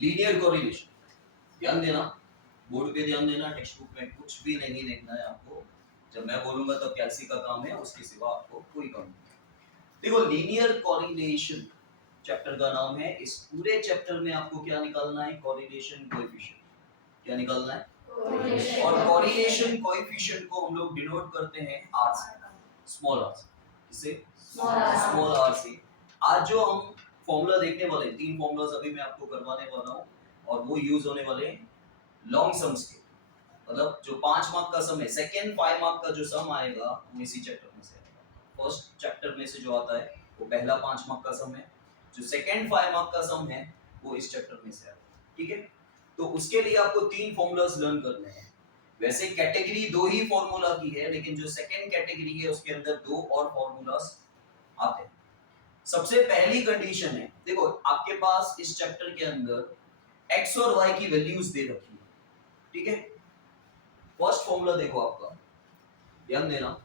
Linear correlation. ध्यान देना, board पे ध्यान देना, टेक्स्ट बुक में कुछ भी नहीं देखना है आपको। जब मैं बोलूंगा तब कैलसी का काम है, उसके सिवा आपको कोई काम नहीं। देखो लीनियर कोरिलेशन चैप्टर का नाम है। इस पूरे चैप्टर में आपको क्या निकालना है? Correlation coefficient. क्या निकालना है? और कोरिलेशन कोएफिशिएंट को हम लोग डिनोट करते हैं आर से, स्मॉल आर से। किससे? स्मॉल आर से। आज जो हम फॉर्मूला देखने वाले हैं, 3 फॉर्मूलाज अभी मैं आपको करवाने वाला हूँ, और वो यूज होने वाले हैं लॉन्ग सम्स के। मतलब जो 5 मार्क का सम है, सेकंड 5 मार्क का जो सम आएगा वो इसी चैप्टर में से आएगा। फर्स्ट चैप्टर में से जो आता है वो पहला 5 मार्क का सम है, जो सेकंड 5 मार्क का सम है वो इस चैप्टर में से आएगा। ठीक है, तो उसके लिए आपको 3 फॉर्मूलाज लर्न करने हैं। वैसे कैटेगरी 2 ही फॉर्मूला की है, लेकिन जो सेकंड कैटेगरी है उसके अंदर 2 और फॉर्मूलाज आते हैं। सबसे पहली कंडीशन है, देखो आपके पास इस चैप्टर के अंदर x और y की वैल्यूज दे रखी है। ठीक है, फर्स्ट फॉर्मूला देखो आपका, ध्यान देना,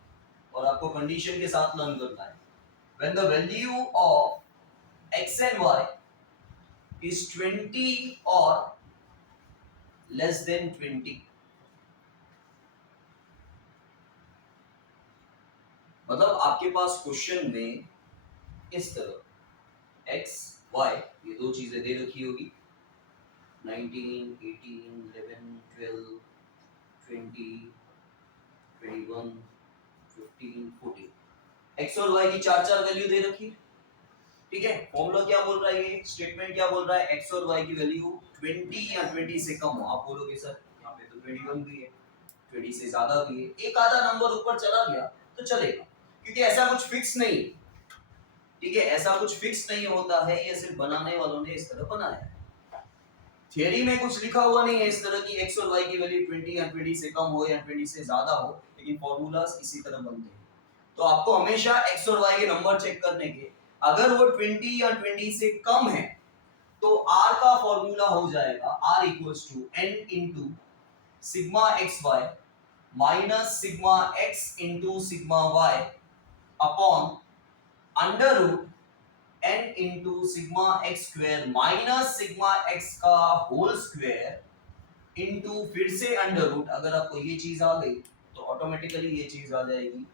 और आपको कंडीशन के साथ लर्न करना है। When the value of x and y is 20 or less than 20, मतलब आपके पास क्वेश्चन में इस तरह x, y ये दो चीजें दे रखी होगी, 19, 18, 11, 12, 20, 21, 15, 14, x और y की 4 वैल्यू दे रखी है। ठीक है, फॉर्मूला क्या बोल रहा है, ये स्टेटमेंट क्या बोल रहा है? x और y की वैल्यू 20 या 20 से कम हो। आप बोलोगे सर यहाँ पे तो 21 भी है, 20 से ज्यादा भी है, एक आधा नंबर ऊपर चला गया तो चलेगा, क्योंकि ऐसा कुछ फिक्स नहीं। ठीक है, ऐसा कुछ फिक्स नहीं होता है, ये सिर्फ बनाने वालों ने इस तरह बनाया है। थियरी में कुछ लिखा हुआ नहीं है इस तरह की x और y की वैल्यू 20 या 20 से कम हो या 20 से ज्यादा हो, लेकिन फॉर्मूलाज इसी तरह बनते हैं। तो आपको हमेशा x और y के नंबर चेक करने के, अगर वो 20 या 20 से कम है तो r का फॉर्मूला हो जाएगा r equals to n into sigma xy minus sigma x into sigma y upon under root n into sigma x square minus sigma x का होल स्क्वायर इंटू फिर से अंडर रूट। अगर आपको ये चीज आ गई तो ऑटोमेटिकली ये चीज आ जाएगी,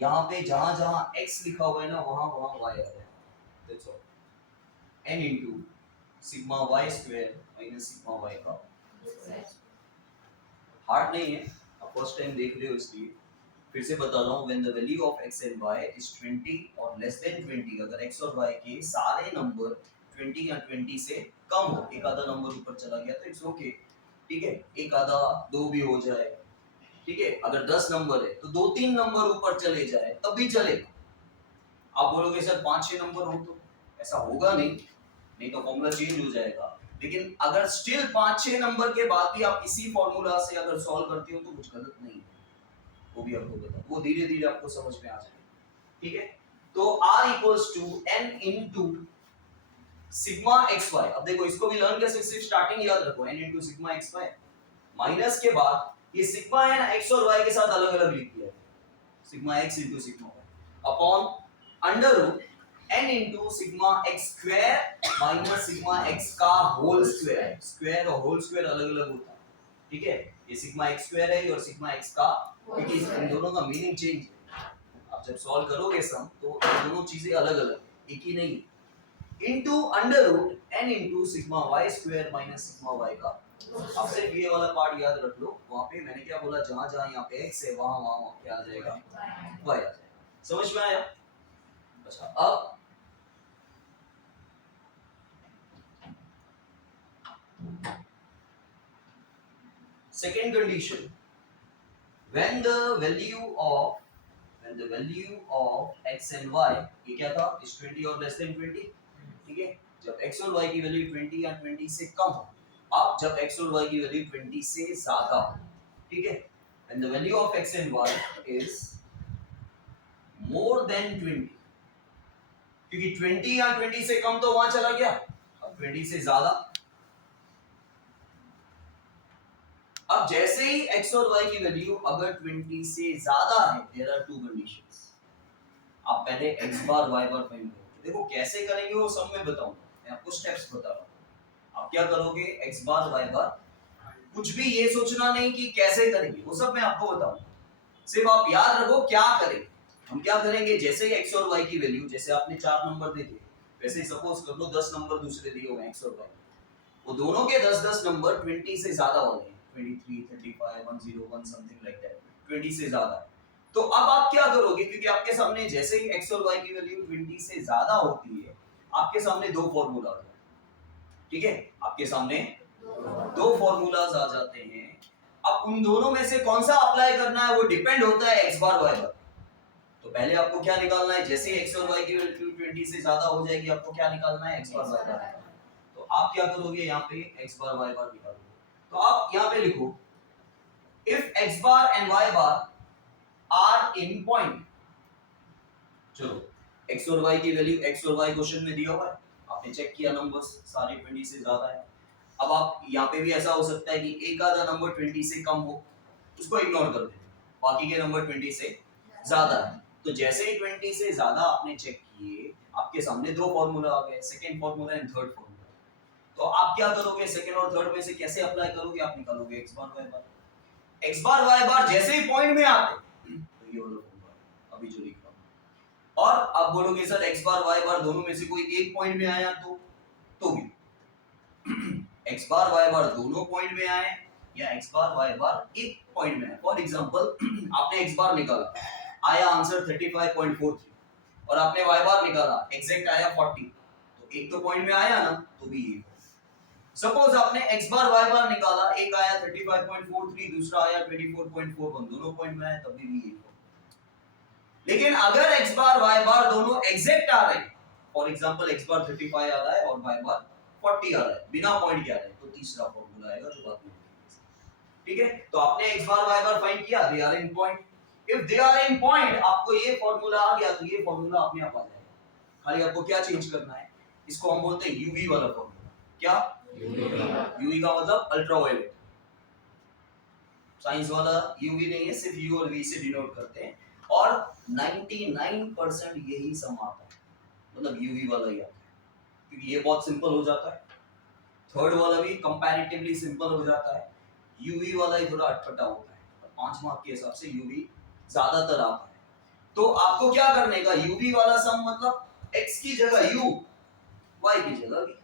यहाँ पे जहां जहां x लिखा हुआ है ना वहां वहां y आ जाएगा। That's all, n into sigma y square minus sigma y का। हार्ड नहीं है, आप फर्स्ट टाइम देख रहे हो इसलिए फिर से बता रहा हूँ। When the value of x and y is 20 और लेस देन 20, अगर x और y के सारे नंबर 20 या 20 से कम हो, एक आधा नंबर ऊपर चला गया तो इट्स ओके। ठीक है, एक आधा 2 भी हो जाए। ठीक है, अगर 10 नंबर है तो 2-3 नंबर ऊपर चले जाए तब भी चलेगा। आप बोलोगे सर 5-6 नंबर हो तो, ऐसा होगा नहीं, नहीं तो फॉर्मूला चेंज हो जाएगा। लेकिन अगर स्टिल 5-6 नंबर के बाद भी आप इसी फॉर्मूला से अगर सॉल्व करते हो तो कुछ गलत नहीं है, वो भी आपको बता, वो धीरे धीरे आपको समझ में आ जाएगा। ठीक है, तो r equals to n into sigma xy। अब देखो इसको भी लर्न कैसे, सिर्फ स्टार्टिंग याद रखो, n into sigma xy minus के बाद ये सिग्मा है ना x और y के साथ अलग अलग लिख दिया है, sigma x into sigma y upon under root n into sigma x square minus sigma x का होल स्क्वायर। स्क्वायर और होल स्क्वायर अलग अलग होता है। ठीक है, ये सिग्मा x स्क्वायर है और सिग्मा x का, क्योंकि इन दोनों का मीनिंग चेंज है। आप जब सॉल्व करोगे सम तो ये दोनों चीजें अलग अलग, एक ही नहीं। Into under root n into sigma y square minus sigma y का। अब सिर्फ ये वाला पार्ट याद रख लो, वहां पे मैंने क्या बोला, जहां जहां यहाँ पे x है वहां वहां क्या आ जाएगा, y आ जाएगा। समझ में आया? अच्छा, अब second condition, when the value of x and y, ये क्या था, is 20 और less than 20। ठीक है, जब x और y की वैल्यू 20 या 20 से कम हो, अब जब x और y की वैल्यू 20 से ज्यादा हो, ठीक है, when the value of x and y is more than 20, क्योंकि 20 या 20 से कम तो वहां चला गया, अब 20 से ज्यादा। अब जैसे ही x और y की वैल्यू अगर 20 से ज्यादा है, देयर आर 2 कंडीशंस। आप पहले x bar y bar find करो। देखो कैसे करेंगे वो सब मैं बताऊंगा, मैं आपको स्टेप्स बता रहा हूँ। आप क्या करोगे x बार y बार, कुछ भी ये सोचना नहीं कि कैसे करेंगे, वो सब मैं आपको बताऊंगा, सिर्फ आप याद रखो क्या करें। हम क्या करेंगे, जैसे ही x और y की वैल्यू, जैसे आपने 4 नंबर देखे, वैसे सपोज कर लो 10 नंबर दूसरे दिए हुए x और y, वो दोनों के 10-10 नंबर 20 से ज्यादा वाले हैं, 23, 35, 101 समथिंग लाइक दैट, 20 से ज्यादा है। तो अब आप क्या करोगे, क्योंकि आपके सामने जैसे ही x और y की वैल्यू 20 से ज्यादा होती है, आपके सामने दो फॉर्मूला आ जाते हैं, ठीक है, आपके सामने दो फॉर्मूलाज आ जाते हैं। अब उन दोनों में से कौन सा अप्लाई करना है वो डिपेंड होता है x बार y बार। तो पहले आपको क्या निकालना है, जैसे x और y की वैल्यू 20 से ज्यादा हो जाएगी, आपको क्या निकालना है, x बार y बार। तो आप क्या करोगे, यहाँ पे x बार y बार निकालोगे। तो आप यहाँ पे लिखो if x bar and y bar are in point. चलो x और y की वैल्यू, x और y क्वेश्चन में दिया हुआ है, आपने चेक किया नंबर्स सारे 20 से ज्यादा है। अब आप यहाँ पे भी ऐसा हो सकता है कि एक आधा नंबर 20 से कम हो, उसको इग्नोर कर देते, बाकी के नंबर 20 से ज्यादा है। तो जैसे ही 20 से ज्यादा आपने चेक किए, आपके सामने दो फॉर्मूला आ गए, second formula and third formula. तो आप क्या करोगे, सेकंड और थर्ड में से कैसे अप्लाई करोगे, आप निकालोगे x बार y बार। x बार y बार जैसे ही पॉइंट में आते, तो ये वाला फॉर्मूला अभी जो लिख रहा हूं, और अब बोलोगे सर x बार y बार दोनों में से कोई एक पॉइंट में आया तो भी x बार y बार दोनों पॉइंट में आए या x बार y बार एक पॉइंट में आए। फॉर एग्जांपल आपने x बार निकाला, आया आंसर 35.43, और आपने y बार निकाला, एग्जैक्ट आया 40, तो एक तो पॉइंट में आया ना, तो भी ये। सपोज आपने x बार y बार निकाला, एक आया 35.43, दूसरा आया 24.41, दोनों पॉइंट में आए, तब भी ये। लेकिन अगर x बार y बार दोनों एग्जैक्ट आ रहे हैं, फॉर एग्जांपल x बार 35 आ रहा है और y बार 40 आ रहा है, बिना पॉइंट के आ रहे हैं, तो तीसरा फॉर्मूला आएगा जो बाद में लिखेंगे, ठीक है। तो आपने x bar y bar find किया, they are in point. If they are in point, आपको ये फॉर्मूला आ गया, तो ये फॉर्मूला अपने आप आ जाएगा। खाली आपको क्या चेंज करना है, इसको हम बोलते हैं यूवी वाला फॉर्मूला। क्या यूवी का मतलब अल्ट्रावायलेट, साइंस वाला यूवी नहीं है, सिर्फ यू और वी से डिनोट करते हैं, और 99% यही सम आता है, मतलब यूवी वाला ही आता है, क्योंकि ये बहुत सिंपल हो जाता है। थर्ड वाला भी कंपैरेटिवली सिंपल हो जाता है, यूवी वाला ही थोड़ा अटपटा होता है, और 5 मार्क के हिसाब से यूवी ज्यादातर आता है। तो आपको क्या करने का, यूवी वाला सम मतलब x की जगह u, y की जगह v,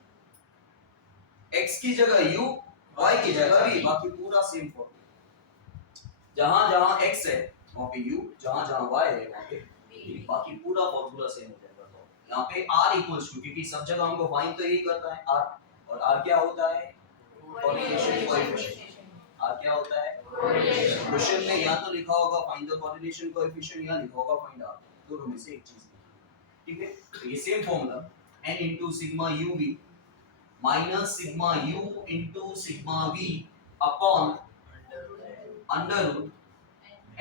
x की जगह u, y की जगह v, बाकी पूरा सेम फॉर्मूला। जहां जहां x है वहां पे u, जहां जहां y है वहां पे v, बाकी पूरा फॉर्मूला सेम हो जाएगा। तो यहाँ पे r इक्वल्स टू, क्योंकि सब जगह हमको फाइंड तो यही करता है r, और r क्या होता है, कोरिलेशन कोएफिशिएंट। r क्या होता है, क्वेश्चन में या तो लिखा होगा फाइंड द कोरिलेशन कोएफिशिएंट, या लिखा होगा फाइंड r, दोनों में से एक चीज, ठीक है। तो ये same formula n into sigma uv minus sigma u into sigma v upon under root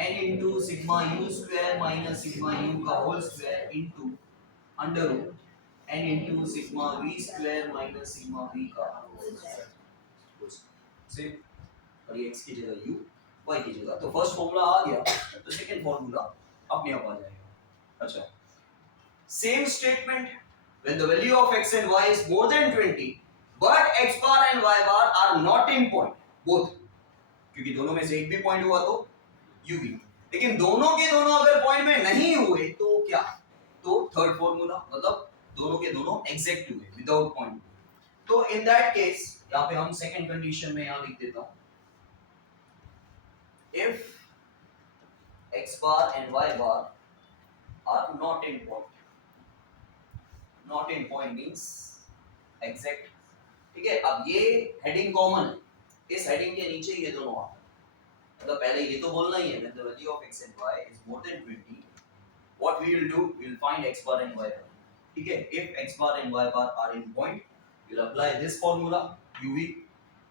n into sigma u square minus sigma u का whole square into under root n into sigma v square minus sigma v का whole square। Same, और ये x की जगह u, y की जगह, तो first formula आ गया, तो सेकंड फॉर्मूला अपने आप आ जाएगा। अच्छा, same statement, when the value of x and y is more than 20 but x bar and y bar are not in point both, क्योंकि दोनों में से एक भी पॉइंट हुआ तो uv, लेकिन दोनों के दोनों अगर पॉइंट में नहीं हुए तो क्या, तो थर्ड फॉर्मूला, मतलब दोनों के दोनों एग्जैक्ट हुए विदाउट पॉइंट। तो इन दैट केस यहाँ पे हम सेकंड कंडीशन में यहाँ लिख देता हूँ, if x bar and y bar are not in point, not in point means exact, ठीक है। अब ये हेडिंग कॉमन है, इस हेडिंग के नीचे ये दोनों आता है, मतलब पहले ये तो बोलना ही है, when the value of x and y is more than 20 what we will do, we will find x bar and y bar, ठीक है। if x bar and y bar are in point we will apply this formula uv,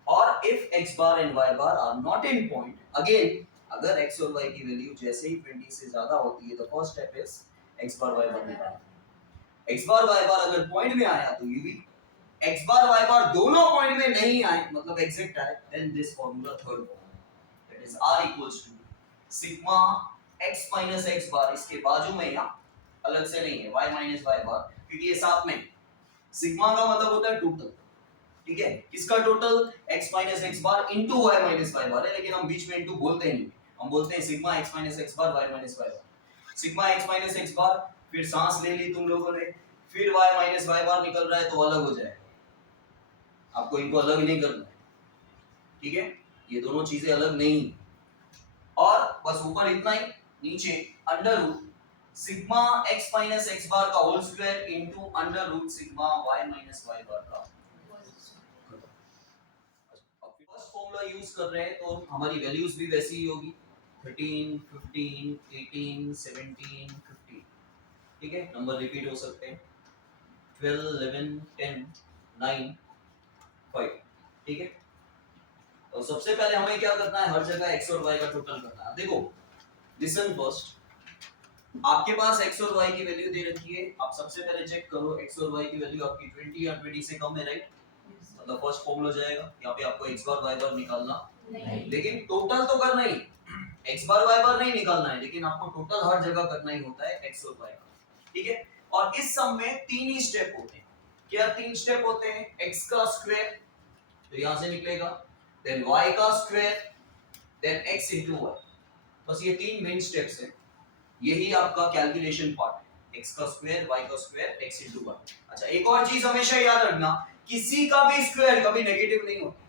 और if x bar and y bar are not in point, again अगर x और y की value जैसे ही 20 से ज्यादा होती है, the first step is x bar y bar निकालना। x बार y बार अगर पॉइंट में आया तो uv, x बार y बार दोनों पॉइंट में नहीं आए, मतलब एग्जैक्ट आए, then this formula third formula, that is r equals to sigma x minus x bar, इसके बाजू में यहाँ अलग से नहीं है y minus y बार, क्योंकि ये साथ में, सिग्मा का मतलब होता है टोटल, ठीक है, किसका total x minus x bar into Y minus y बार है, लेकिन हम बीच में इंटू बोलते नहीं, हम बोलते हैं सिग्मा x माइनस एक्स बार वाई माइनस वाई बार। सिग्मा x माइनस एक्स बार, फिर सांस ले ली तुम लोगों ने, फिर y माइनस वाई बार निकल रहा है तो अलग हो जाएगा, आपको इनको अलग नहीं करना है, ठीक है, ये दोनों चीजें अलग नहीं। और बस ऊपर इतना ही, नीचे under root sigma x minus x bar का whole square into under root sigma y minus y bar का। अब फर्स्ट फॉर्मूला यूज कर रहे हैं तो हमारी वैल्यूज भी वैसी ही होगी, 13 15 18 17 15, ठीक है, नंबर रिपीट हो सकते हैं, 12 11 10 9 5, ठीक है। तो सबसे पहले हमें क्या करना है, हर जगह x और y का टोटल करना है। देखो लिसन फर्स्ट, आपके पास x और y की वैल्यू दे रखी है, आप सबसे पहले चेक करो x और y की वैल्यू आपकी 20 या 20 से कम है, राइट, मतलब फर्स्ट फॉर्मूला जाएगा, यहाँ पे आपको x बार y बार निकालना नहीं, लेकिन टोटल तो करना ही, x बार y बार नहीं निकालना है, लेकिन आपको टोटल हर जगह करना ही होता है x और y का, ठीक है। और इस सम में तीन ही स्टेप होते हैं, क्या तीन स्टेप होते हैं, x का स्क्वायर तो यहां से निकलेगा, देन y का square, then x into y, बस ये तीन मेन स्टेप्स हैं, यही आपका कैलकुलेशन पार्ट है, x का स्क्वायर y का स्क्वायर x into y। अच्छा एक और चीज हमेशा याद रखना, किसी का भी स्क्वायर कभी नेगेटिव नहीं होता,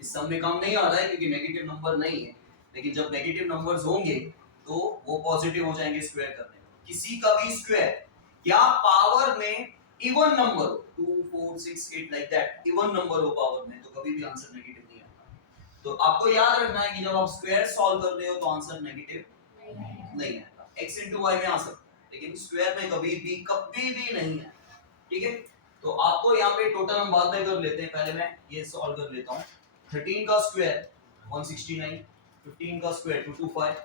इस सम में काम नहीं आ रहा है क्योंकि नेगेटिव नंबर नहीं है, लेकिन जब नेगेटिव नंबर्स होंगे तो वो पॉजिटिव हो जाएंगे स्क्वायर करने में, किसी का भी स्क्वायर या पावर में even number 2 4 6 8 like that, even number हो पावर में तो कभी भी आंसर नेगेटिव नहीं आता। तो आपको याद रखना है कि जब आप स्क्वायर सॉल्व कर रहे हो तो आंसर नेगेटिव नहीं आएगा, x into y में आ सकता है लेकिन स्क्वायर में कभी भी नहीं है, ठीक है। तो आपको यहाँ पे टोटल हम बाद में कर लेते हैं, पहले मैं ये सॉल्व कर लेता हूँ, 13 का स्क्वायर 169, 15 का स्क्वायर 225,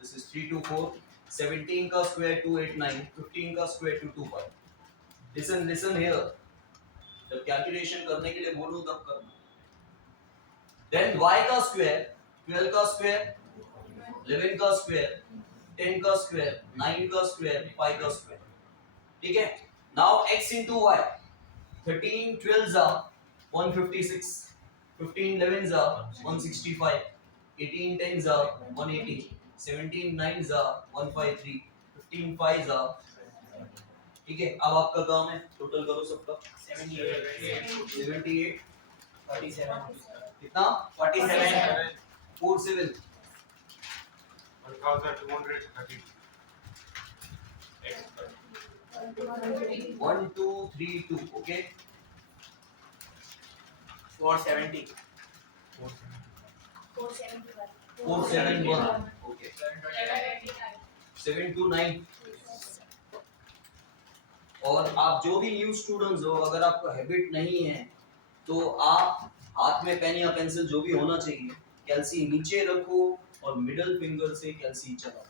दिस इज 324, 17 का स्क्वायर 289, 15 का स्क्वायर 225। लिसन हियर, जब कैलकुलेशन करने के लिए बोलूं तब करना। देन y का स्क्वायर 12 का स्क्वायर 11 का स्क्वायर 10 का स्क्वायर 9 का स्क्वायर 5 का स्क्वायर, ठीक है। Now x into y, 13 12s are 156, 15 11s are 165, 18 10s are 180, 17 9s are 153, 15 5s are, ठीक है। अब आपका काम है टोटल करो सबका, 78 47 कितना 47 47 1230 1 2 3 2, ओके 470 471, ओके 729। और आप जो भी न्यू स्टूडेंट्स हो, अगर आपको हैबिट नहीं है तो आप हाथ में पेन या पेंसिल जो भी होना चाहिए, कैल्सी नीचे रखो और मिडिल फिंगर से कैल्सी चलाओ।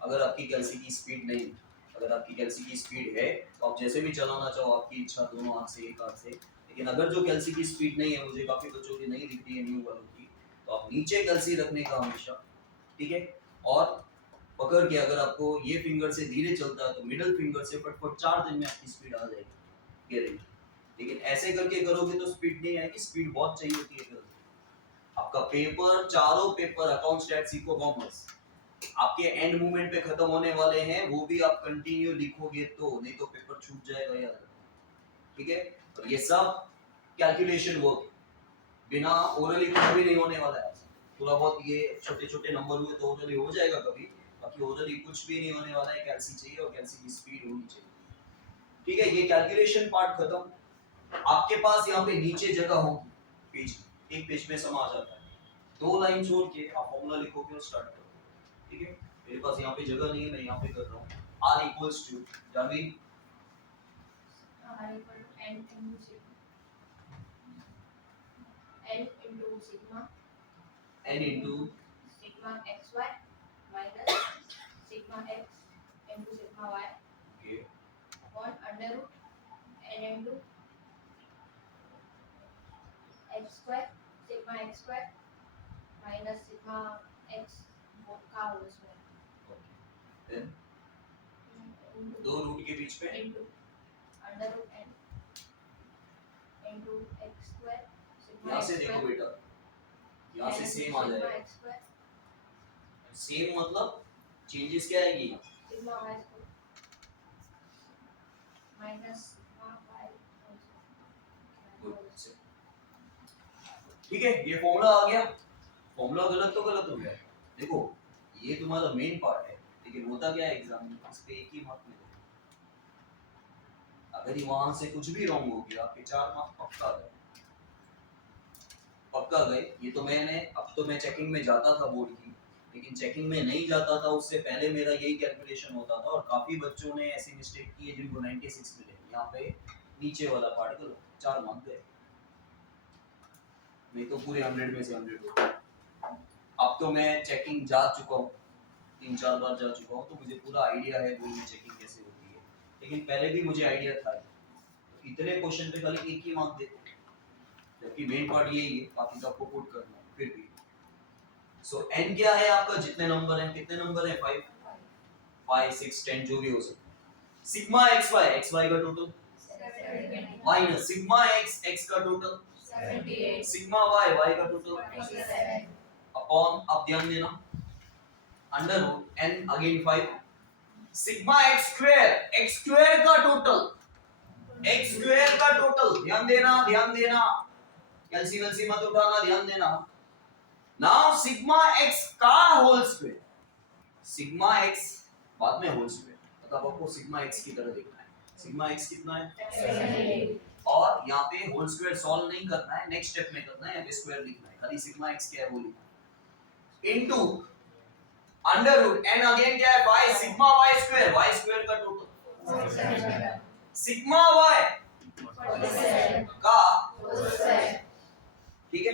अगर आपकी कैल्सी की स्पीड नहीं, अगर आपकी कैल्सी की स्पीड है तो आप जैसे भी चलाना चाहो, आपकी इच्छा, दोनों हाथ से एक हाथ से, लेकिन अगर जो कैल्सी की स्पीड नहीं है, मुझे काफी बच्चों की नहीं दिख रही है न्यू वालों की, तो आप नीचे कैल्सी रखने का हमेशा, ठीक है। और पकड़ के अगर आपको ये फिंगर से धीरे चलता है तो मिडिल फिंगर से फटफट 4 दिन में आपकी स्पीड आ जाएगी, गारंटी। लेकिन ऐसे करके करोगे तो स्पीड नहीं आएगी, स्पीड बहुत चाहिए होती है। आपका पेपर, चारों paper account stats eco commerce आपके एंड मोमेंट पे खत्म होने वाले हैं, वो भी आप कंटिन्यू लिखोगे तो, नहीं तो पेपर छूट जाएगा यार, ठीक है। और ये सब कैलकुलेशन वर्क बिना ओरली कुछ भी नहीं होने वाला है, थोड़ा बहुत ये छोटे छोटे नंबर हुए तो ओरली हो जाएगा कभी, बाकी ओरली कुछ भी नहीं होने वाला है, कैल्सी चाहिए और कैल्सी की स्पीड होनी चाहिए, ठीक है। ये कैलकुलेशन पार्ट खत्म। आपके पास यहाँ पे नीचे जगह होगी पेज, एक पेज में समा जाता है, 2 लाइन छोड़ के आप फॉर्मूला लिखोगे और स्टार्ट करोगे, ठीक है। मेरे पास यहाँ पे जगह नहीं है, मैं यहाँ पे कर रहा हूँ, r equals to Janvi r equal to n into sigma n into sigma xy minus sigma x into sigma y okay upon under root n into x square sigma x square minus sigma x का whole square, then दो root के बीच में into under root n into x square sigma यहाँ x से देखो square बेटा, यहाँ से सेम आ sigma जाएगा। x square सेम मतलब चेंजेस क्या आएगी? sigma y square minus sigma y whole square. ठीक है, ये फॉर्मूला आ गया। फॉर्मूला गलत तो गलत हो गया। देखो ये तुम्हारा मेन पार्ट है, लेकिन होता क्या है एग्जाम में, इस पे एक ही मार्क मिलेगा। अगर ये वहां से कुछ भी रॉन्ग हो गया, आपके 4 मार्क पक्का गए, पक्का गए। ये तो मैंने, अब तो मैं चेकिंग में जाता था बोर्ड की, लेकिन चेकिंग में नहीं जाता था उससे पहले मेरा यही कैलकुलेशन होता था, और काफी बच्चों ने ऐसी मिस्टेक की है जिनको 96 मिले। यहाँ पे नीचे वाला पार्ट गलत, 4 मार्क गए, नहीं तो पूरे 100 में से 100 होते। अब तो मैं चेकिंग जा चुका हूँ, 3-4 बार जा चुका हूँ, तो मुझे पूरा आइडिया है बोर्ड में चेकिंग कैसे होती है। लेकिन पहले भी मुझे आइडिया था, तो इतने क्वेश्चन पे खाली एक ही मार्क देते, जबकि मेन पार्ट यही है, बाकी तो आपको पुट करना है फिर भी। सो n क्या है आपका, जितने नंबर हैं, कितने नंबर हैं? 5, 5, 6, 10 जो भी हो सकते हैं। सिग्मा xy, xy का total minus sigma x, x का टोटल 78 सिग्मा y, y का टोटल अपॉन, अब ध्यान देना, under root n again 5 sigma x square का टोटल, x स्क्वायर का टोटल, ध्यान देना, ध्यान देना, कैलसी मत उठाना, ध्यान देना। नाउ सिग्मा x का होल स्क्वायर, सिग्मा x बाद में होल स्क्वायर, मतलब आपको सिग्मा x की तरह देखना है। सिग्मा x कितना है? और यहाँ पे होल स्क्वायर सॉल्व नहीं करना है, नेक्स्ट स्टेप में करना है, यहाँ पे स्क्वायर लिखना है, खाली सिग्मा x क्या है वो लिखना है, into under root n again क्या है? y सिग्मा y स्क्वायर का टोटल सिग्मा y का, ठीक है।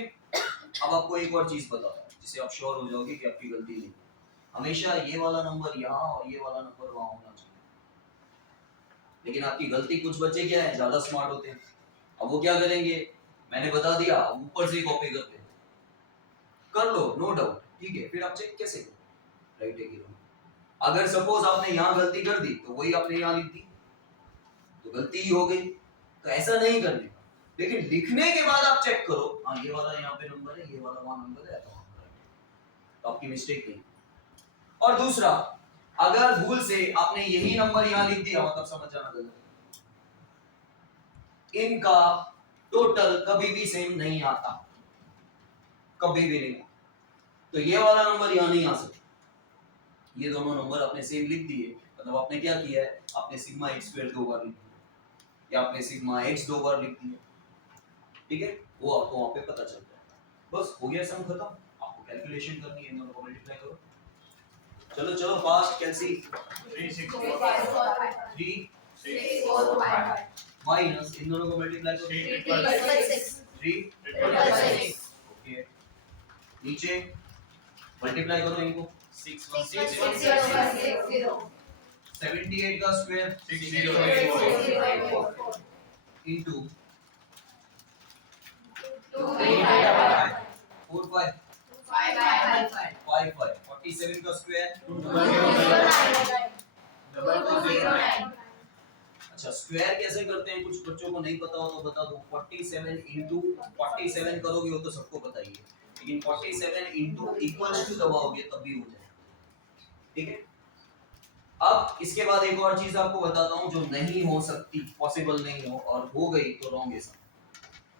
अब आपको एक और चीज बताता हूं जिससे आप श्योर हो जाओगे कि आपकी गलती नहीं। हमेशा ये वाला नंबर यहाँ और ये वाला नंबर वहां होना चाहिए, लेकिन आपकी गलती, कुछ बच्चे क्या है, ज्यादा स्मार्ट होते हैं। अब वो क्या करेंगे, मैंने बता दिया, अब ऊपर से ही कॉपी करते हैं। कर लो, नो डाउट, ठीक है, फिर आप चेक कैसे करो, राइट है कि रॉन्ग। अगर सपोज आपने यहाँ गलती कर दी तो वही आपने यहाँ लिख दी, तो गलती ही हो गई। तो ऐसा नहीं करने का, लेकिन लिखने के बाद आप चेक करो, हाँ ये वाला यहाँ पे नंबर है, ये वाला वहां नंबर है, तो आपकी मिस्टेक नहीं। और दूसरा, अगर भूल से आपने यही नंबर यहाँ लिख दिया, मतलब समझ जाना गलत, इनका टोटल कभी भी सेम नहीं आता, कभी भी नहीं। तो ये वाला नंबर यहाँ नहीं आ सकता, ये दोनों नंबर आपने सेम लिख दिए, मतलब आपने क्या किया है, आपने सिग्मा x स्क्वायर 2 बार लिख दिया, या आपने सिग्मा x 2 बार लिख दिया, ठीक है, वो आपको वहां पे पता चलता है। बस हो गया, सम खत्म। आपको कैलकुलेशन करनी है, इन दोनों को मल्टीप्लाई करो। चलो चलो फास्ट, कैलसी 3 6 3 माइनस, इन दोनों को मल्टीप्लाई करो, 3 ओके, नीचे मल्टीप्लाई करो इनको, 78 का स्क्वायर 6 इनटू 4 5 5 5 47 का स्क्वायर, अच्छा स्क्वायर कैसे करते हैं, कुछ बच्चों को नहीं पता हो तो बता दो। 47 इनटू 47 करोगे वो तो सबको पता ही है, लेकिन 47 इनटू इक्वल्स टू दबाओगे तब भी हो जाएगा, ठीक है। अब इसके बाद एक और चीज आपको बताता हूं जो नहीं हो सकती, पॉसिबल नहीं हो, और हो गई तो रॉन्ग है सब।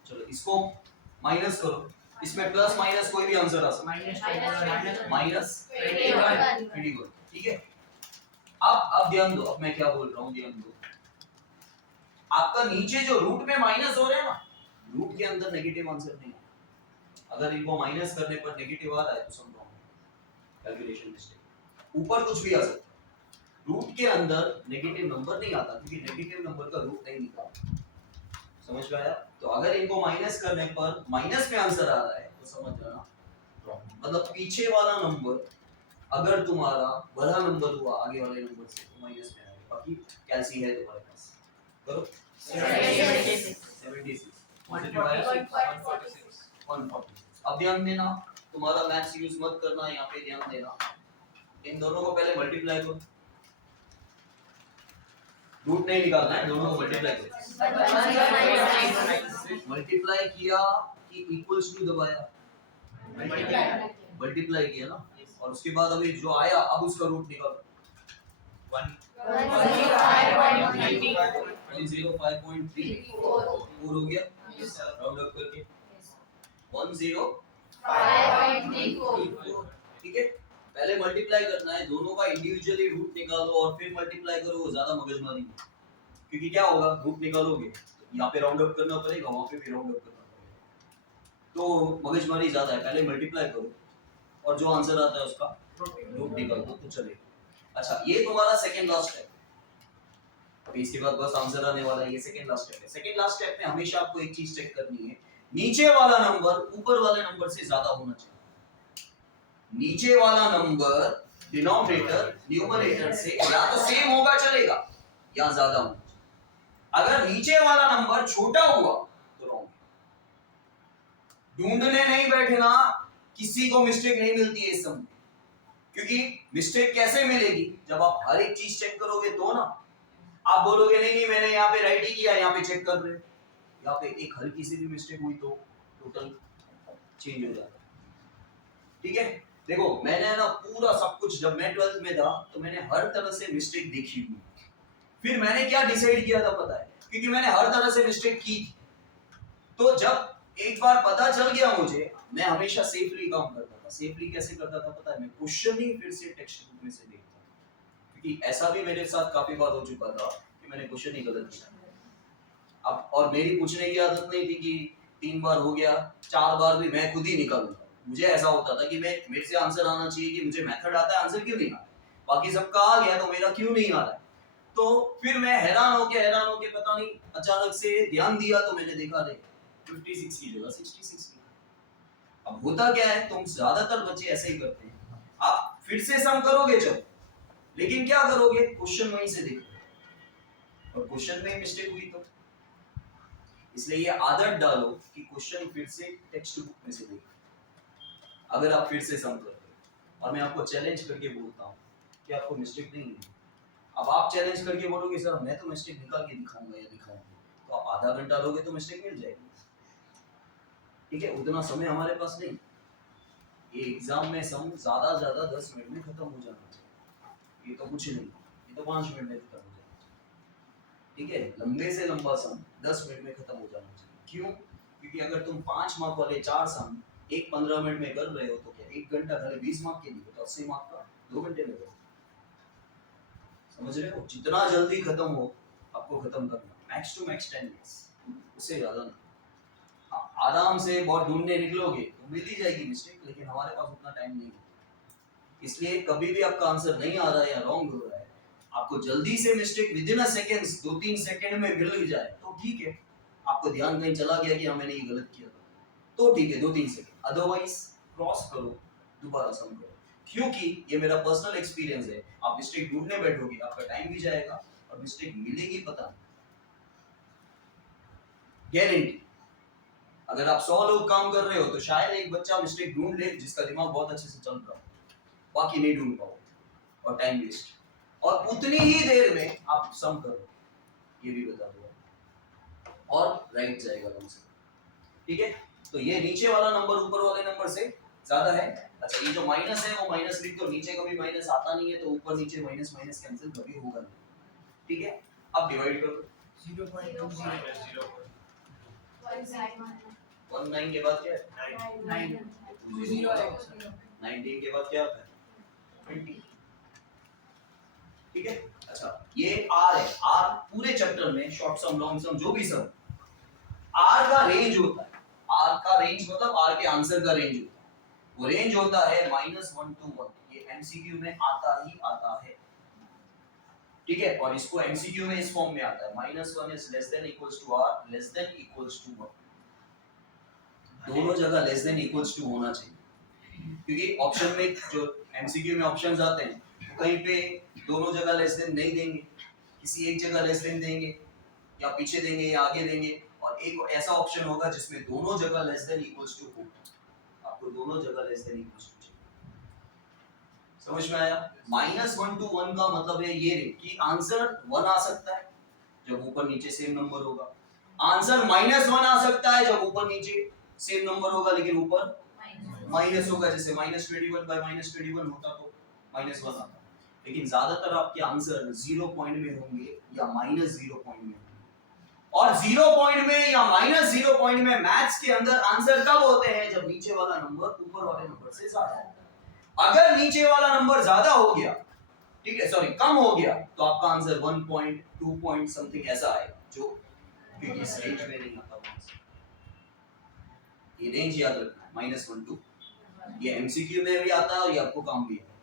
चलो इसको माइनस करो, इसमें प्लस माइनस कोई भी आंसर आ सकता है, माइनस 21, ठीक है। अब ध्यान दो, अब मैं क्या बोल रहा हूँ ध्यान दो। आपका नीचे जो रूट में माइनस हो रहा है ना, रूट के अंदर नेगेटिव आंसर नहीं है। अगर इनको माइनस करने पर नेगेटिव आ रहा है तो समझो कैलकुलेशन मिस्टेक। ऊपर कुछ भी आ सकता है, रूट के अंदर नेगेटिव नंबर नहीं आता, क्योंकि नेगेटिव नंबर का रूट नहीं निकालता। समझ में आया? तो अगर इनको माइनस करने पर माइनस में आंसर आ रहा है तो समझ जाना रॉन्ग, मतलब पीछे वाला नंबर अगर तुम्हारा बड़ा नंबर हुआ आगे वाले नंबर से तो माइनस में आएगा। बाकी कैलसी है तुम्हारे पास, करो 76 पॉजिटिव आया 146। अब ध्यान देना, तुम्हारा मैथ्स यूज मत करना, यहाँ पे ध्यान देना। इन दोनों को पहले मल्टीप्लाई करो, रूट नहीं निकालना है, दोनों को मल्टीप्लाई करो। मल्टीप्लाई किया कि इक्वल्स टू दबाया? मल्टीप्लाई किया ना, और उसके बाद अभी जो आया अब उसका रूट निकालो। 105.3 4 हो गया, राउंड अप करके 105.34। ठीक है, पहले मल्टीप्लाई करना है, दोनों का इंडिविजुअली रूट निकालो और फिर मल्टीप्लाई करो, वो ज्यादा मगजमारी है। क्योंकि क्या होगा, रूट निकालोगे यहाँ पे राउंड अप करना पड़ेगा, वहां पे भी राउंड अप करना पड़ेगा, तो मगजमारी ज्यादा है। पहले मल्टीप्लाई करो और जो आंसर आता है उसका रूट निकाल दो तो चलेगा। अच्छा, ये तुम्हारा सेकंड लास्ट स्टेप, अभी इसके बाद बस आंसर आने वाला है। ये सेकंड लास्ट स्टेप है। सेकंड लास्ट स्टेप में हमेशा आपको एक चीज चेक करनी है, नीचे वाला नंबर ऊपर वाले नंबर से ज्यादा होना चाहिए। नीचे वाला नंबर डिनोमिनेटर न्यूमरेटर से या तो सेम होगा चलेगा या ज्यादा होगा। अगर नीचे वाला नंबर छोटा हुआ तो रॉन्ग। ढूंढने नहीं बैठना, किसी को मिस्टेक नहीं मिलती है इस समय, क्योंकि मिस्टेक कैसे मिलेगी, जब आप हर एक चीज चेक करोगे तो ना। आप बोलोगे नहीं नहीं मैंने यहाँ पे राइट ही किया, यहाँ पे चेक कर रहे, यहाँ पे एक हल्की सी भी मिस्टेक हुई तो टोटल चेंज हो जाता है। ठीक है, देखो मैंने ना पूरा सब कुछ, जब मैं 12th में था तो मैंने हर तरह से मिस्टेक देखी हुई। फिर मैंने क्या डिसाइड किया था पता है, क्योंकि मैंने हर तरह से मिस्टेक की थी, तो जब एक बार पता चल गया मुझे, मैं हमेशा सेफली काम करता था। सेफली कैसे करता था पता है, मैं क्वेश्चन ही फिर से टेक्स्ट बुक में से देखता था, क्योंकि ऐसा भी मेरे साथ काफी बार हो चुका था कि मैंने क्वेश्चन ही गलत किया। अब और मेरी पूछने की आदत नहीं थी कि 3 बार हो गया, 4 बार भी मैं खुद ही निकालूंगा। मुझे ऐसा होता था कि मेरे से आंसर आना चाहिए, कि मुझे मेथड आता है, आंसर क्यों नहीं आता, बाकी सबका आ गया तो मेरा क्यों नहीं आ रहा है। तो फिर मैं हैरान होके पता नहीं अचानक से ध्यान दिया तो मैंने देखा रे 56 की जगह 66 की। अब होता क्या है, तुम ज्यादातर बच्चे ऐसे ही करते हैं, आप फिर से सम करोगे जब, लेकिन क्या करोगे, क्वेश्चन वहीं से देखोगे और क्वेश्चन में मिस्टेक हुई तो। इसलिए ये आदत डालो कि क्वेश्चन फिर से टेक्स्ट बुक में से देखो, अगर आप फिर से सम करते हो। और मैं आपको चैलेंज करके बोलता हूँ कि आपको मिस्टेक नहीं है। अब आप चैलेंज करके बोलोगे सर मैं तो मिस्टेक निकाल के दिखाऊंगा या दिखाऊंगी, तो आप आधा घंटा लोगे तो मिस्टेक मिल जाएगी। ठीक है, उतना समय हमारे पास नहीं। ये एग्जाम में सम ज्यादा 10 मिनट में खत्म हो जाना चाहिए, ये तो कुछ नहीं, ये तो 5 मिनट में खत्म हो जाना चाहिए। ठीक है, लंबे से लंबा सम 10 मिनट में खत्म हो जाना चाहिए। क्यों? क्योंकि अगर तुम 5 मार्क वाले 4 सम एक 15 मिनट में कर रहे हो तो क्या 1 घंटा खाली 20 मार्क के लिए, तो 80 मार्क का 2 घंटे में करो। समझ रहे हो, जितना जल्दी खत्म हो आपको खत्म करना, मैक्स टू मैक्स 10 मिनट्स, उससे ज्यादा नहीं। आराम से बहुत ढूंढने निकलोगे तो मिल ही जाएगी मिस्टेक, लेकिन हमारे पास उतना टाइम नहीं है। इसलिए कभी भी आपका आंसर नहीं आ रहा है या रॉन्ग हो रहा है, आपको जल्दी से mistake with in a seconds 2-3 second में मिल जाए तो ठीक है, आपको ध्यान कहीं चला गया कि हाँ मैंने ये गलत किया था तो ठीक है 2-3 सेकंड, अदरवाइज क्रॉस करो, दोबारा सम करो। क्योंकि ये मेरा पर्सनल एक्सपीरियंस है, आप मिस्टेक ढूंढने बैठोगे आपका टाइम भी जाएगा और मिस्टेक मिलेगी पता नहीं, गारंटी। अगर आप 100 लोग काम कर रहे हो तो शायद एक बच्चा मिस्टेक ढूंढ ले जिसका दिमाग बहुत अच्छे से चल रहा हो, बाकी नहीं ढूंढ पाओ और टाइम वेस्ट, और उतनी ही देर में आप सम करो, ये भी बता दो, और राइट जाएगा कम से कम। ठीक है, तो ये नीचे वाला नंबर ऊपर वाले नंबर से ज्यादा है। अच्छा, ये जो माइनस है वो माइनस लिख दो, नीचे कभी माइनस आता नहीं है तो ऊपर नीचे माइनस माइनस कैंसिल कभी होगा नहीं। ठीक है, अब डिवाइड करो 19 के बाद क्या है 19 के बाद क्या आता है 20। ठीक है, अच्छा ये r है, r पूरे चैप्टर में शॉर्ट सम लॉन्ग सम जो भी सम r का रेंज होता है, r का रेंज मतलब r के आंसर का रेंज होता है, वो रेंज होता है -1 to 1। ये एमसीक्यू में आता ही आता है। ठीक है, और इसको एमसीक्यू में इस फॉर्म में आता है -1 is less than equals to r less than equals to 1, दोनों जगह लेस देन इक्वल्स टू होना चाहिए, क्योंकि ऑप्शन में जो एमसीक्यू में ऑप्शंस आते हैं तो कहीं पे दोनों जगह लेस देन नहीं देंगे, किसी एक जगह लेस देन देंगे या पीछे देंगे या आगे देंगे, और एक ऐसा ऑप्शन होगा जिसमें दोनों जगह लेस देन इक्वल्स टू हो, आपको दोनों जगह लेस देन इक्वल्स टू चाहिए। समझ में आया? -1 to 1 का मतलब है ये कि आंसर 1 आ सकता है जब ऊपर नीचे सेम नंबर होगा। आंसर -1 आ सकता है जब ऊपर नीचे सेम नंबर होगा लेकिन ऊपर माइनस होगा, जैसे -21 बाय -21 होता तो -1 आता। लेकिन ज्यादातर आपके आंसर 0 पॉइंट में होंगे या -0 पॉइंट में होंगे। और 0 पॉइंट में या -0 पॉइंट में मैथ्स के अंदर आंसर कब होते हैं? जब नीचे वाला नंबर ऊपर वाले नंबर से ज्यादा होता है। अगर नीचे वाला नंबर ज्यादा हो गया, ठीक है, सॉरी कम हो गया, तो आपका आंसर 1 पॉइंट 2 पॉइंट समथिंग ऐसा आएगा, जो क्योंकि इस रेंज में नहीं आता वहां से। ये रेंज याद रखना है, -1 to, ये एमसीक्यू में भी आता है और ये आपको काम भी आता है।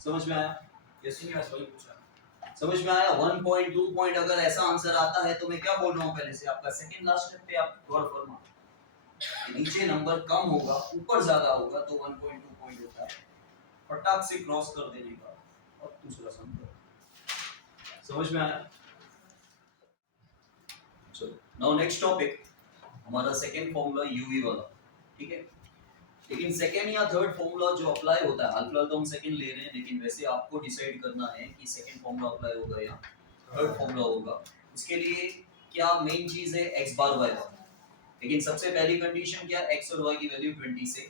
समझ में आया? यस नहीं? वही पूछा, समझ में आया? 1 पॉइंट 2 पॉइंट अगर ऐसा आंसर आता है तो मैं क्या बोल रहा हूँ पहले से, आपका सेकंड लास्ट स्टेप पे आप गौर फरमा, नीचे नंबर कम होगा ऊपर ज्यादा होगा तो 1.2 पॉइंट होता है, फटाक से क्रॉस कर देने का और दूसरा सम करो। समझ में आया? चलो नाउ नेक्स्ट टॉपिक, हमारा सेकंड फॉर्मूला यूवी वाला, ठीक है। लेकिन सेकंड या थर्ड फॉर्मूला जो अप्लाई होता है, फिलहाल तो हम सेकंड ले रहे हैं, लेकिन वैसे आपको डिसाइड करना है कि सेकंड फॉर्मूला अप्लाई होगा या थर्ड फॉर्मूला होगा। इसके लिए क्या मेन चीज है? x बार y बार। लेकिन सबसे पहली कंडीशन क्या, x और y की वैल्यू 20 से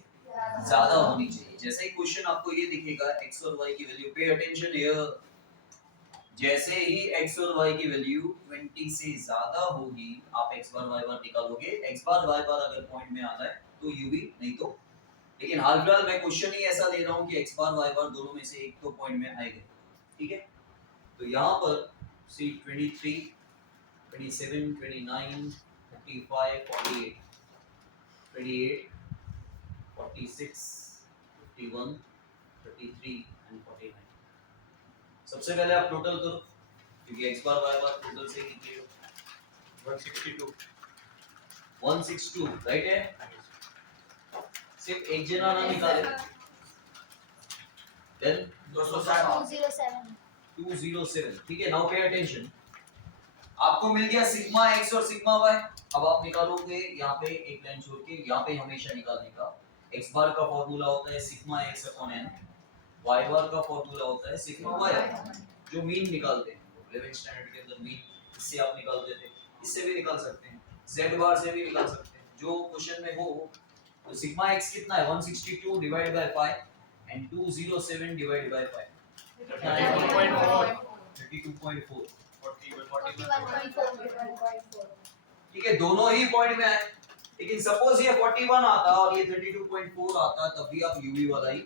ज्यादा होनी चाहिए। जैसे ही क्वेश्चन आपको ये दिखेगा x और y की वैल्यू, पे अटेंशन हियर, जैसे ही x और y की वैल्यू 20 से ज्यादा होगी, आप x बार y बार निकालोगे। x बार y बार अगर पॉइंट में आ जाए तो uv, नहीं तो, लेकिन हाल फिलहाल मैं क्वेश्चन ही ऐसा दे रहा हूं कि x बार y बार दोनों में से एक तो पॉइंट में आएगा, ठीक है। तो यहां पर सी 23, 27, 29, 35, 48, 28, 46, 51, 33 एंड 49। सबसे पहले आप टोटल करो, क्योंकि x बार y बार टोटल से निकलेगा 162, राइट है। सिर्फ एक जना ना निकाले, देन 207, ठीक है। नाउ पे अटेंशन, आपको मिल गया सिग्मा x और सिग्मा y। अब आप निकालोगे यहाँ पे एक लाइन छोड़ के, यहाँ पे हमेशा निकालने का। x बार का फॉर्मूला होता है sigma x upon n, y बार का फॉर्मूला होता है सिग्मा y अपॉन n, जो मीन निकालते हैं 11th स्टैंडर्ड के अंदर मीन, इससे आप निकालते थे, इससे भी निकाल सकते हैं, z बार से भी निकाल सकते हैं, जो क्वेश्चन में हो। तो सिग्मा x कितना है? 162 divide by 5 and 207 divide by 5, 32.4, 41.4, ठीक है। दोनों ही पॉइंट में आए, लेकिन सपोज ये 41 आता और ये 32.4 आता, तब भी आप यूवी वाला ही,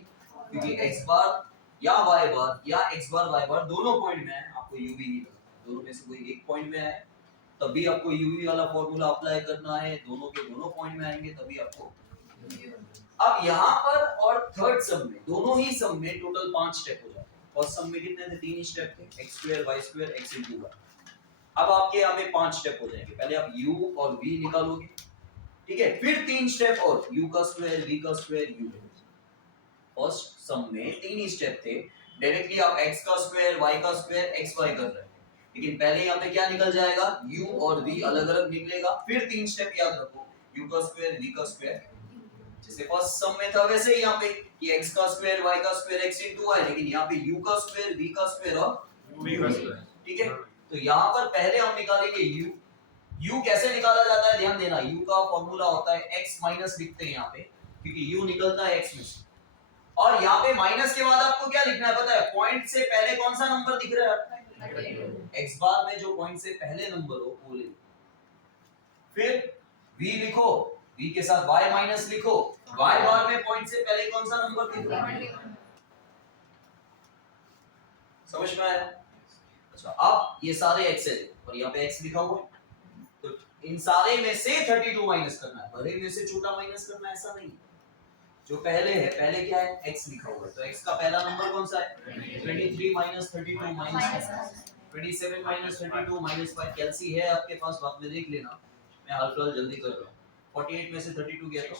क्योंकि x बार या y बार या x बार y बार दोनों पॉइंट में है, आपको यूवी ही लगता, दोनों में से कोई एक पॉइंट में है तब भी आपको यूवी वाला फॉर्मूला अप्लाई करना है, दोनों के दोनों पॉइंट में आएंगे तभी आपको। अब यहाँ पर और थर्ड सम में, दोनों ही सम में टोटल 5 स्टेप हो जाते हैं। फर्स्ट सम में कितने थे? 3 ही स्टेप थे, x2 y2 x into y। अब आपके यहाँ पे 5 स्टेप हो जाएंगे। पहले आप u और v निकालोगे, ठीक है, फिर 3 स्टेप और u का स्क्वायर v का स्क्वायर u। फर्स्ट सम में 3 ही स्टेप थे, डायरेक्टली आप x का स्क्वायर y का स्क्वायर xy कर रहे हैं, लेकिन पहले यहाँ पे क्या निकल जाएगा? u और v अलग अलग निकलेगा, फिर 3 स्टेप याद रखो, u का स्क्वायर v का स्क्वायर, जैसे फर्स्ट सम में था वैसे ही यहाँ पे कि x का स्क्वायर y का स्क्वायर x into y, लेकिन यहाँ पे u का स्क्वायर v का स्क्वायर और v का स्क्वायर, ठीक है। तो यहाँ पर पहले हम निकालेंगे u। u कैसे निकाला जाता है ध्यान देना, u का फॉर्मूला होता है x माइनस, लिखते हैं यहाँ पे क्योंकि u निकलता है x में से, और यहाँ पे माइनस के बाद आपको क्या लिखना है पता है? पॉइंट से पहले कौन सा नंबर दिख रहा है? x बार में जो पॉइंट से पहले नंबर हो वो ले, फिर v लिखो, v के साथ y माइनस लिखो, y बार में पॉइंट से पहले कौन सा नंबर दिख रहा है? समझ में आया? अच्छा, अब ये सारे x है और यहाँ पे x लिखा हुआ है, तो इन सारे में से 32 माइनस करना है, बड़े में से छोटा माइनस करना है, ऐसा नहीं। जो पहले है, पहले क्या है? x लिखा हुआ है, तो x का पहला नंबर कौन सा है? 23 माइनस 32 माइनस 27 माइनस 32 माइनस 5। कैलसी है आपके पास, बाद में देख लेना, मैं हाल फिलहाल जल्दी कर रहा हूँ। 48 में से 32 गया तो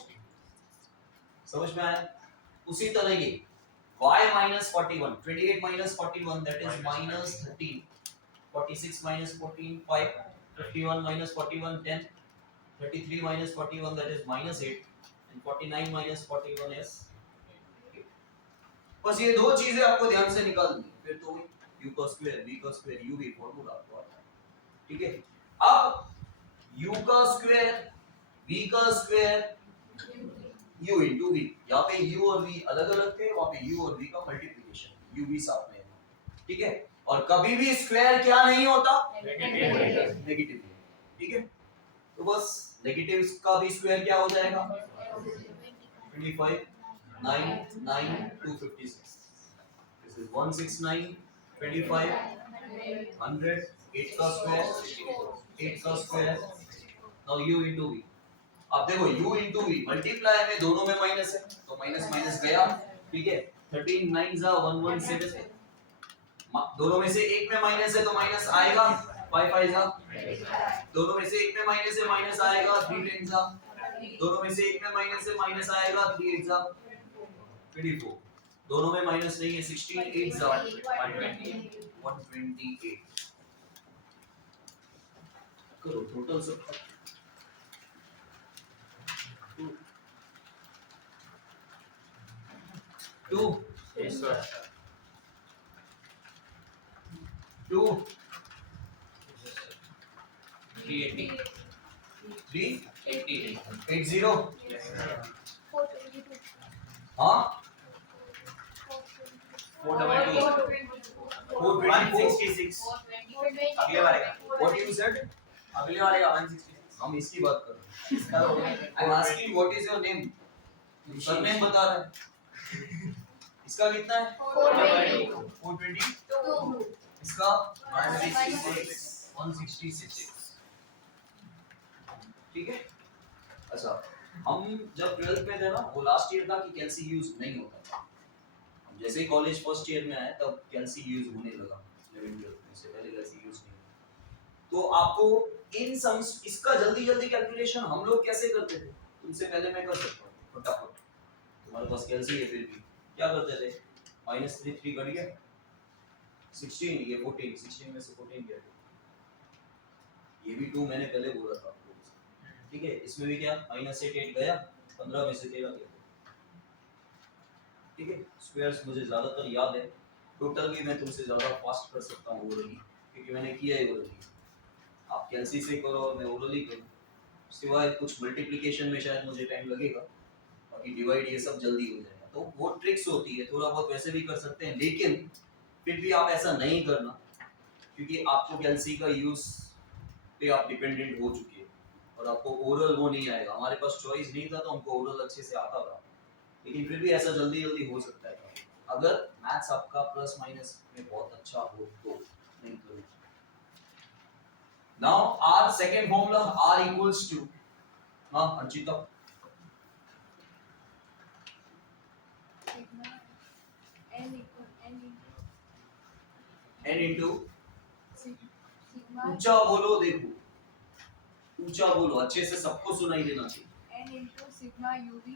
समझ में आया? उसी तरह ये y minus 41, 28 minus 41 that is minus 13, 46 minus 14 5, 51 minus 41 10, 33 minus 41 that is minus 8 and 49 minus 41 is 8। बस ये दो चीजें आपको ध्यान से निकालनी, फिर तो u का स्क्वायर v का स्क्वायर u v फॉर्मूला आपको आता है। ठीक है, अब u का स्क्वायर v का स्क्वायर u इंटू v, यहाँ पे u और v अलग अलग थे, वहां पे u और v का मल्टीप्लिकेशन u v साथ में है, ठीक है। और कभी भी स्क्वायर क्या नहीं होता, नेगेटिव, ठीक है। तो बस नेगेटिव का भी स्क्वायर क्या हो जाएगा 25 9 9 256, दिस इज 169 25 100 8 का स्क्वायर 8 का square, now u into v। अब देखो u into v मल्टीप्लाई में दोनों में माइनस है तो माइनस माइनस गया, ठीक है। 13 9 जा 117, दोनों में से एक में माइनस है तो माइनस आएगा, 5 5 जा, दोनों में से एक में माइनस है माइनस आएगा, 3 10 जा, दोनों में से एक में माइनस है माइनस आएगा, 3 8 जा 24, दोनों में माइनस नहीं है, 16 8 जा 128 करो टोटल सब 2 Yes, sir. 2 380. 3 80. 80 Yes, sir. 422 हाँ 422. 424 अगले वाले का. What you said? अगले वाले का 166. हम इसकी बात कर रहे हैं। इसका हो गया. I'm asking what is your name? Surname बता रहे हैं। इसका कितना है? 420। इसका 166। ठीक है। अच्छा, हम जब 12th में थे ना, वो लास्ट ईयर था कि कैल्सी यूज नहीं होता था। हम जैसे ही कॉलेज फर्स्ट ईयर में आए तब कैल्सी यूज होने लगा। 11 12 में से पहले कैल्सी यूज नहीं होता। तो आपको इन सम्स इसका जल्दी जल्दी कैलकुलेशन हम लोग कैसे करते थे? तुमसे पहले मैं कर सकता हूँ फटाफट। तुम्हारे पास कैल्सी है फिर भी क्या करते थे? -3 3 कट गया, 16 ये 14, 16 में से 14 गया, ये भी 2 मैंने पहले बोला था आपको, ठीक है। इसमें भी क्या -8 8 गया, 15 में से 13 गया, ठीक है। स्क्वायर्स मुझे ज्यादातर याद है, टोटल भी मैं तुमसे ज्यादा फास्ट कर सकता हूँ ओरली, क्योंकि मैंने किया है ओरली। आप कैल्सी से करो और मैं ओरली करूँ, सिवाय कुछ मल्टीप्लिकेशन में शायद मुझे टाइम लगेगा, बाकी डिवाइड ये सब जल्दी हो जाएगा। तो वो ट्रिक्स होती है, थोड़ा बहुत वैसे भी कर सकते हैं, लेकिन फिर भी आप ऐसा नहीं करना, क्योंकि आपको कैल्सी का यूज पे आप डिपेंडेंट हो चुके हैं और आपको ओरल वो नहीं आएगा। हमारे पास चॉइस नहीं था तो हमको ओरल अच्छे से आता था, लेकिन फिर भी ऐसा जल्दी जल्दी हो सकता है अगर मैथ्स आपका प्लस माइनस में बहुत अच्छा हो तो। नहीं तो now our second formula r equals to, हां अंशिता, n into ऊंचा बोलो, देखो ऊंचा बोलो, अच्छे से सबको सुनाई देना चाहिए। n into sigma uv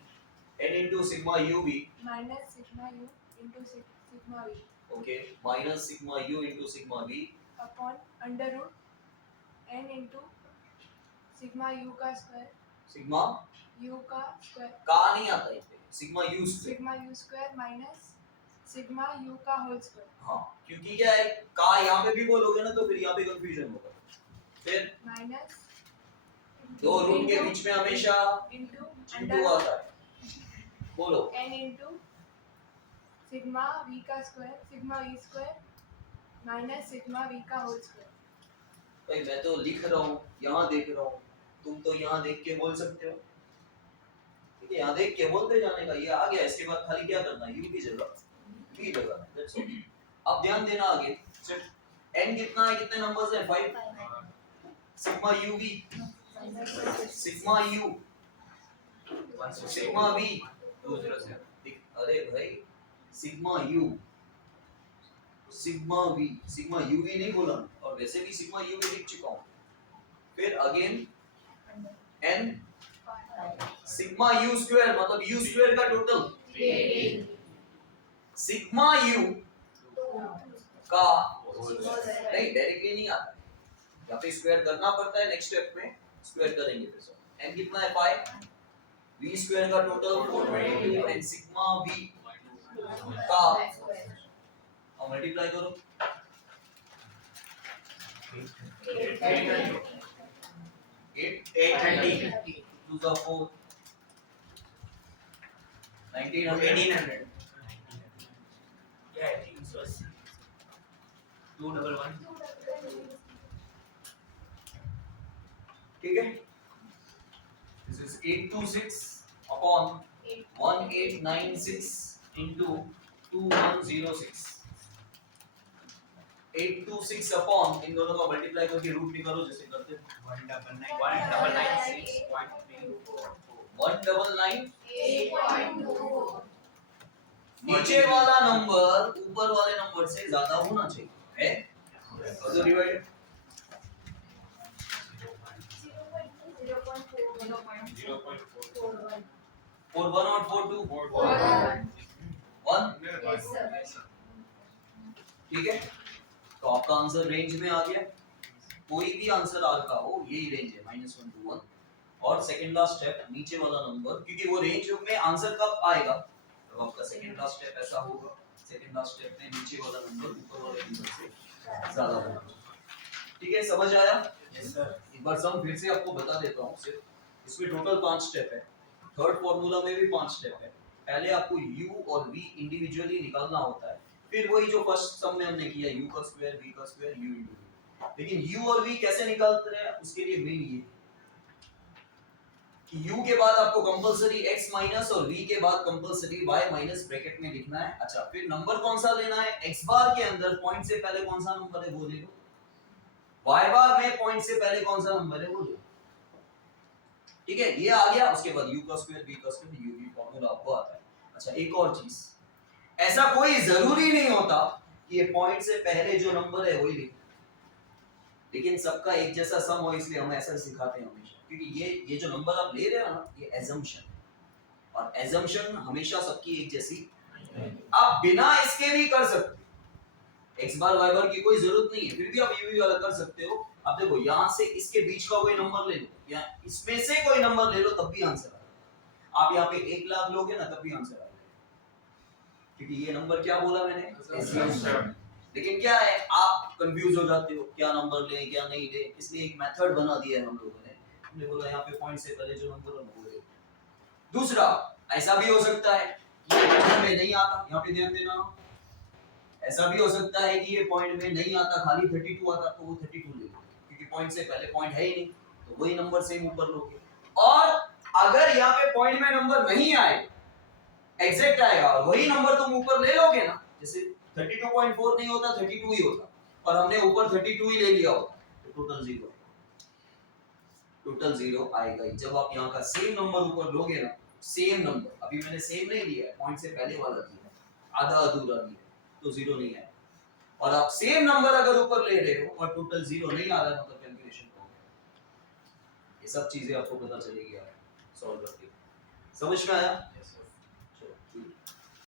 n into sigma uv minus sigma u into sigma v okay minus sigma u into sigma v upon under root n into sigma u का स्क्वायर, sigma u का square, का नहीं आता है, sigma u square, sigma u square minus sigma u का whole square. हाँ, क्योंकि क्या है का यहाँ पे भी बोलोगे ना तो फिर यहाँ पे कंफ्यूजन होगा। फिर माइनस दो रूट के बीच में हमेशा इनटू इंटू आता है, बोलो n इनटू सिग्मा v का square, sigma v square minus sigma v का होल स्क्वायर। भाई मैं तो लिख रहा हूँ, यहाँ देख रहा हूँ, तुम तो यहाँ देख के बोल सकते हो, ठीक है। यहाँ देख के बोलते जाने का, ये आ गया, इसके बाद खाली क्या करना है, u की जगह v लगाना, दैट्स ऑल। अब ध्यान देना आगे, n कितना है, कितने नंबर्स हैं, 5, sigma uv, sigma u, sigma v 207. अरे भाई sigma u, sigma v, sigma uv नहीं बोला, और वैसे भी सिग्मा uv लिख चुका हूँ। फिर again n sigma u square, मतलब u स्क्वायर का टोटल, सिग्मा u का नहीं, डायरेक्टली नहीं आता है, यहाँ पे स्क्वायर करना पड़ता है, नेक्स्ट स्टेप में स्क्वायर करेंगे। फिर से n कितना है 5, v स्क्वायर का टोटल 422 एंड सिग्मा v का और मल्टीप्लाई करो, 830 2 the 4 1900 1800 yeah I think so 211 ठीक है this is 826 upon 1896 into 2106 826 upon इन दोनों का मल्टीप्लाई करके रूट निकालो जैसे करते हैं 199 नीचे वाला नंबर ऊपर वाले नंबर से ज्यादा होना चाहिए है तो डिवाइड 4 1 और 4 2 1 ठीक है तो आपका आंसर रेंज में आ गया कोई भी आंसर आर का हो यही रेंज है -1 to 1 और सेकंड लास्ट स्टेप नीचे वाला नंबर क्योंकि वो रेंज में आंसर कब आएगा तो आपका सेकंड लास्ट स्टेप ऐसा होगा सेकंड लास्ट स्टेप में नीचे वाला नंबर ऊपर वाले नंबर से ज्यादा होगा ठीक है समझ आया यस सर एक बार सम फिर से आपको बता देता हूं सिर्फ इसमें टोटल 5 स्टेप है थर्ड फार्मूला में भी 5 स्टेप है पहले आपको u और v इंडिविजुअली निकालना होता है फिर वही जो फर्स्ट सम में हमने किया u का स्क्वायर v का स्क्वायर u into v लेकिन u और v कैसे निकालते हैं उसके लिए मेन ये कि u के बाद आपको कंपलसरी x माइनस और v के बाद कंपलसरी y माइनस ब्रैकेट में लिखना है अच्छा फिर नंबर कौन सा लेना है x बार के अंदर पॉइंट से पहले कौन सा नंबर है वो ले लो y बार में पॉइंट से पहले कौन सा नंबर है वो ले लो ठीक है ये आ गया उसके बाद u का स्क्वायर v का स्क्वायर u v फार्मूला आपको आता है अच्छा एक और चीज ऐसा कोई जरूरी नहीं होता कि ये पॉइंट से पहले जो नंबर है वही लिखो लेकिन सबका एक जैसा सम हो इसलिए हम ऐसा सिखाते हैं हमेशा क्योंकि ये जो नंबर आप ले रहे हो ना ये एजम्पशन और एजम्पशन हमेशा सबकी एक जैसी आप बिना इसके भी कर सकते हो x बार y बार की कोई जरूरत नहीं है फिर भी आप u v वाला कर सकते हो अब देखो यहाँ से इसके बीच का कोई नंबर ले लो या इसमें से कोई नंबर ले लो तब भी आंसर आएगा आप यहाँ पे 1 लाख लोगे ना तब भी आंसर आएगा क्योंकि ये नंबर क्या बोला मैंने assumption। लेकिन क्या है आप कंफ्यूज हो जाते हो क्या नंबर लें क्या नहीं लें इसलिए एक मेथड बना दिया है हम लोगों ने हमने बोला यहाँ पे पॉइंट से पहले जो नंबर है वो ले दूसरा ऐसा भी हो सकता है कि ये पॉइंट में नहीं आता यहाँ पे ध्यान देना ऐसा भी हो सकता है कि ये पॉइंट में नहीं आता खाली 32 आता तो वो 32 ले लो क्योंकि पॉइंट से पहले पॉइंट है ही नहीं तो वही नंबर सेम ऊपर लोगे और अगर यहाँ पे पॉइंट में नंबर नहीं आए एग्जैक्ट आएगा और वही नंबर तुम ऊपर ले लोगे ना जैसे 32.4 नहीं होता 32 ही होता और हमने ऊपर 32 ही ले लिया होता तो टोटल जीरो आएगा ही जब आप यहाँ का सेम नंबर ऊपर लोगे ना सेम नंबर अभी मैंने सेम नहीं लिया है पॉइंट से पहले वाला दिया है आधा अधूरा दिया तो जीरो नहीं आएगा और आप सेम नंबर अगर ऊपर ले रहे हो और टोटल जीरो नहीं आ रहा है मतलब कैलकुलेशन ये सब चीजें आपको पता चलेगी यार सॉल्व करके समझ में आया यस सर चलो ठीक